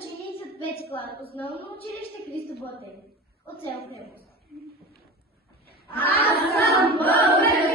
ученици от 5 клас, основно училище Христо Ботев от село Кремост. Аз съм българ.